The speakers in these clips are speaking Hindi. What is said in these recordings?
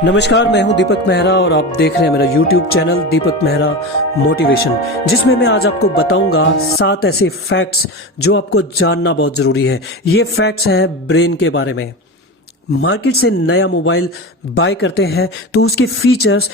नमस्कार, मैं हूं दीपक मेहरा और आप देख रहे हैं मेरा YouTube चैनल दीपक मेहरा मोटिवेशन, जिसमें मैं आज आपको बताऊंगा 7 ऐसे फैक्ट्स जो आपको जानना बहुत जरूरी है। ये फैक्ट्स हैं ब्रेन के बारे में। मार्केट से नया मोबाइल बाय करते हैं तो उसके फीचर्स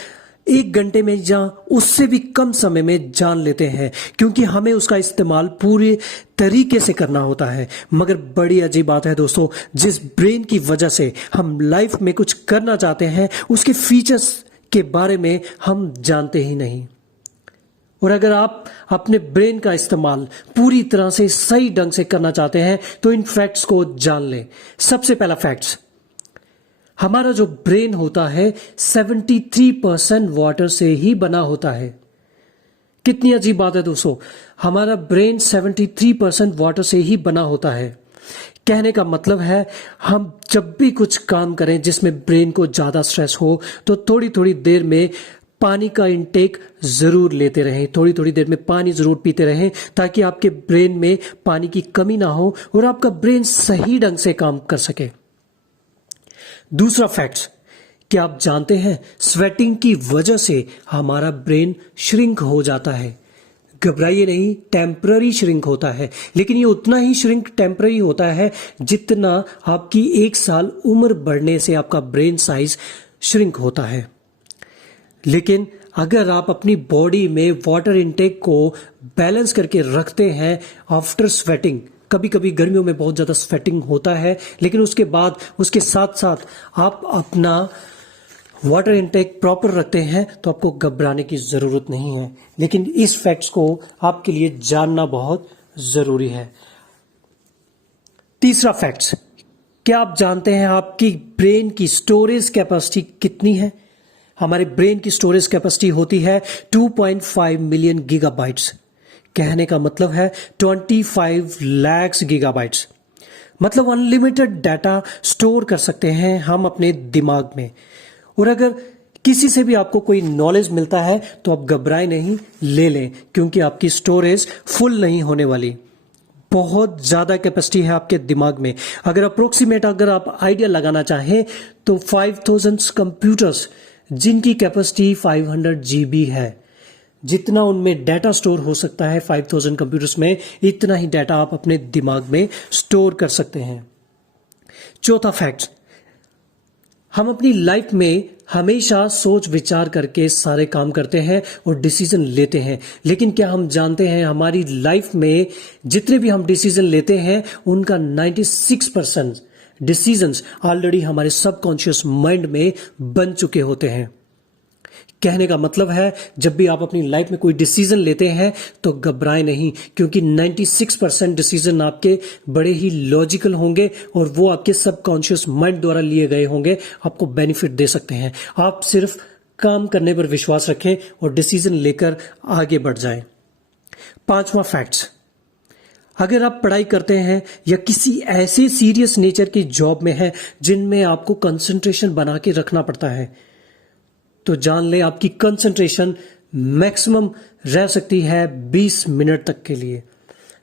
1 घंटे में या उससे भी कम समय में जान लेते हैं, क्योंकि हमें उसका इस्तेमाल पूरे तरीके से करना होता है। मगर बड़ी अजीब बात है दोस्तों, जिस ब्रेन की वजह से हम लाइफ में कुछ करना चाहते हैं उसके फीचर्स के बारे में हम जानते ही नहीं। और अगर आप अपने ब्रेन का इस्तेमाल पूरी तरह से सही ढंग से करना चाहते हैं तो इन फैक्ट्स को जान लें। सबसे पहला फैक्ट्स, हमारा जो ब्रेन होता है 73% वाटर से ही बना होता है। कितनी अजीब बात है दोस्तों, हमारा ब्रेन 73% वाटर से ही बना होता है। कहने का मतलब है हम जब भी कुछ काम करें जिसमें ब्रेन को ज्यादा स्ट्रेस हो तो थोड़ी थोड़ी देर में पानी का इंटेक जरूर लेते रहें, थोड़ी थोड़ी देर में पानी जरूर पीते रहें, ताकि आपके ब्रेन में पानी की कमी ना हो और आपका ब्रेन सही ढंग से काम कर सके। दूसरा फैक्ट, क्या आप जानते हैं स्वेटिंग की वजह से हमारा ब्रेन श्रिंक हो जाता है। घबराइए नहीं, टेम्पररी श्रिंक होता है, लेकिन ये उतना ही श्रिंक टेम्पररी होता है जितना आपकी 1 साल उम्र बढ़ने से आपका ब्रेन साइज श्रिंक होता है। लेकिन अगर आप अपनी बॉडी में वाटर इनटेक को बैलेंस करके रखते हैं आफ्टर स्वेटिंग, कभी कभी गर्मियों में बहुत ज्यादा स्वेटिंग होता है, लेकिन उसके बाद उसके साथ साथ आप अपना वाटर इनटेक प्रॉपर रखते हैं तो आपको घबराने की जरूरत नहीं है। लेकिन इस फैक्ट्स को आपके लिए जानना बहुत जरूरी है। तीसरा फैक्ट्स, क्या आप जानते हैं आपकी ब्रेन की स्टोरेज कैपेसिटी कितनी है? हमारे ब्रेन की स्टोरेज कैपेसिटी होती है 2.5 मिलियन गीगाबाइट्स। कहने का मतलब है 25 लाख गीगाबाइट्स। मतलब अनलिमिटेड डाटा स्टोर कर सकते हैं हम अपने दिमाग में। और अगर किसी से भी आपको कोई नॉलेज मिलता है तो आप घबराएं नहीं, ले लें, क्योंकि आपकी स्टोरेज फुल नहीं होने वाली। बहुत ज्यादा कैपेसिटी है आपके दिमाग में। अगर अप्रोक्सीमेट अगर आप आइडिया लगाना चाहें तो 5000 कंप्यूटर्स जिनकी कैपेसिटी 500 GB है, जितना उनमें डाटा स्टोर हो सकता है 5000 कंप्यूटर्स में, इतना ही डाटा आप अपने दिमाग में स्टोर कर सकते हैं। चौथा फैक्ट, हम अपनी लाइफ में हमेशा सोच विचार करके सारे काम करते हैं और डिसीजन लेते हैं, लेकिन क्या हम जानते हैं हमारी लाइफ में जितने भी हम डिसीजन लेते हैं उनका 96% डिसीजंस ऑलरेडी हमारे सबकॉन्शियस माइंड में बन चुके होते हैं। कहने का मतलब है जब भी आप अपनी लाइफ में कोई डिसीजन लेते हैं तो घबराएं नहीं, क्योंकि 96% डिसीजन आपके बड़े ही लॉजिकल होंगे और वो आपके सबकॉन्शियस माइंड द्वारा लिए गए होंगे, आपको बेनिफिट दे सकते हैं। आप सिर्फ काम करने पर विश्वास रखें और डिसीजन लेकर आगे बढ़ जाएं। 5वां फैक्ट्स, अगर आप पढ़ाई करते हैं या किसी ऐसे सीरियस नेचर की जॉब में है जिनमें आपको कंसंट्रेशन बना के रखना पड़ता है, तो जान ले आपकी कंसंट्रेशन मैक्सिमम रह सकती है 20 मिनट तक के लिए।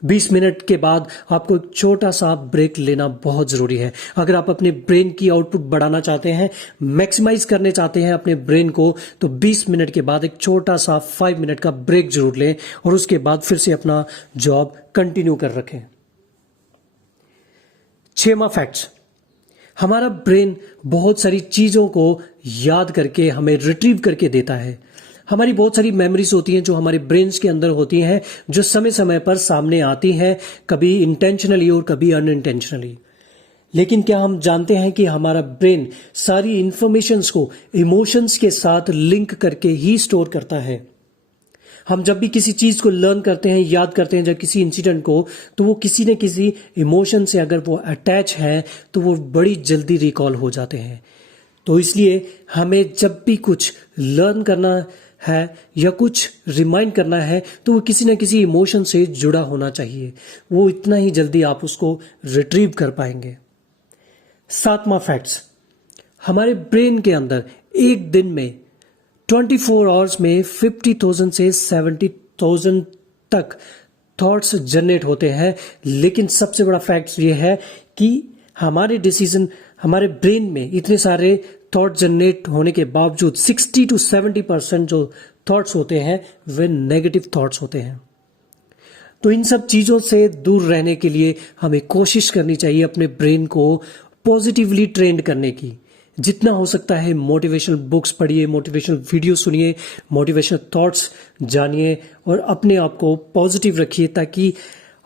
20 मिनट के बाद आपको एक छोटा सा ब्रेक लेना बहुत जरूरी है। अगर आप अपने ब्रेन की आउटपुट बढ़ाना चाहते हैं, मैक्सिमाइज करने चाहते हैं अपने ब्रेन को, तो 20 मिनट के बाद एक छोटा सा 5 मिनट का ब्रेक जरूर लें और उसके बाद फिर से अपना जॉब कंटिन्यू कर रखें। 6वां फैक्ट, हमारा ब्रेन बहुत सारी चीजों को याद करके हमें रिट्रीव करके देता है। हमारी बहुत सारी मेमोरीज होती हैं जो हमारे ब्रेन्स के अंदर होती हैं, जो समय समय पर सामने आती हैं, कभी इंटेंशनली और कभी अनइंटेंशनली। लेकिन क्या हम जानते हैं कि हमारा ब्रेन सारी इंफॉर्मेशंस को इमोशंस के साथ लिंक करके ही स्टोर करता है। हम जब भी किसी चीज को लर्न करते हैं, याद करते हैं, जब किसी इंसिडेंट को, तो वो किसी न किसी इमोशन से अगर वो अटैच है तो वो बड़ी जल्दी रिकॉल हो जाते हैं। तो इसलिए हमें जब भी कुछ लर्न करना है या कुछ रिमाइंड करना है तो वो किसी न किसी इमोशन से जुड़ा होना चाहिए, वो इतना ही जल्दी आप उसको रिट्रीव कर पाएंगे। 7वां फैक्ट्स, हमारे ब्रेन के अंदर एक दिन में 24 आवर्स में 50,000 से 70,000 तक थॉट्स जनरेट होते हैं। लेकिन सबसे बड़ा फैक्ट ये है कि हमारे डिसीजन, हमारे ब्रेन में इतने सारे थॉट जनरेट होने के बावजूद 60 to 70% जो थॉट्स होते हैं वे नेगेटिव थॉट्स होते हैं। तो इन सब चीजों से दूर रहने के लिए हमें कोशिश करनी चाहिए अपने ब्रेन को पॉजिटिवली ट्रेंड करने की। जितना हो सकता है मोटिवेशनल बुक्स पढ़िए, मोटिवेशनल वीडियो सुनिए, मोटिवेशनल थॉट्स जानिए और अपने आप को पॉजिटिव रखिए, ताकि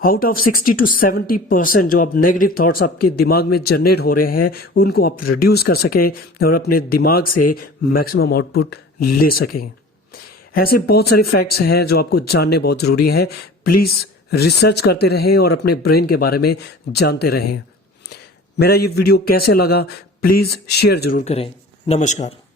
आउट ऑफ 60 to 70% जो आप नेगेटिव थॉट्स आपके दिमाग में जनरेट हो रहे हैं उनको आप रिड्यूस कर सकें और अपने दिमाग से मैक्सिमम आउटपुट ले सकें। ऐसे बहुत सारे फैक्ट्स हैं जो आपको जानने बहुत जरूरी है। प्लीज रिसर्च करते रहें और अपने ब्रेन के बारे में जानते रहें। मेरा ये वीडियो कैसे लगा प्लीज शेयर जरूर करें। नमस्कार।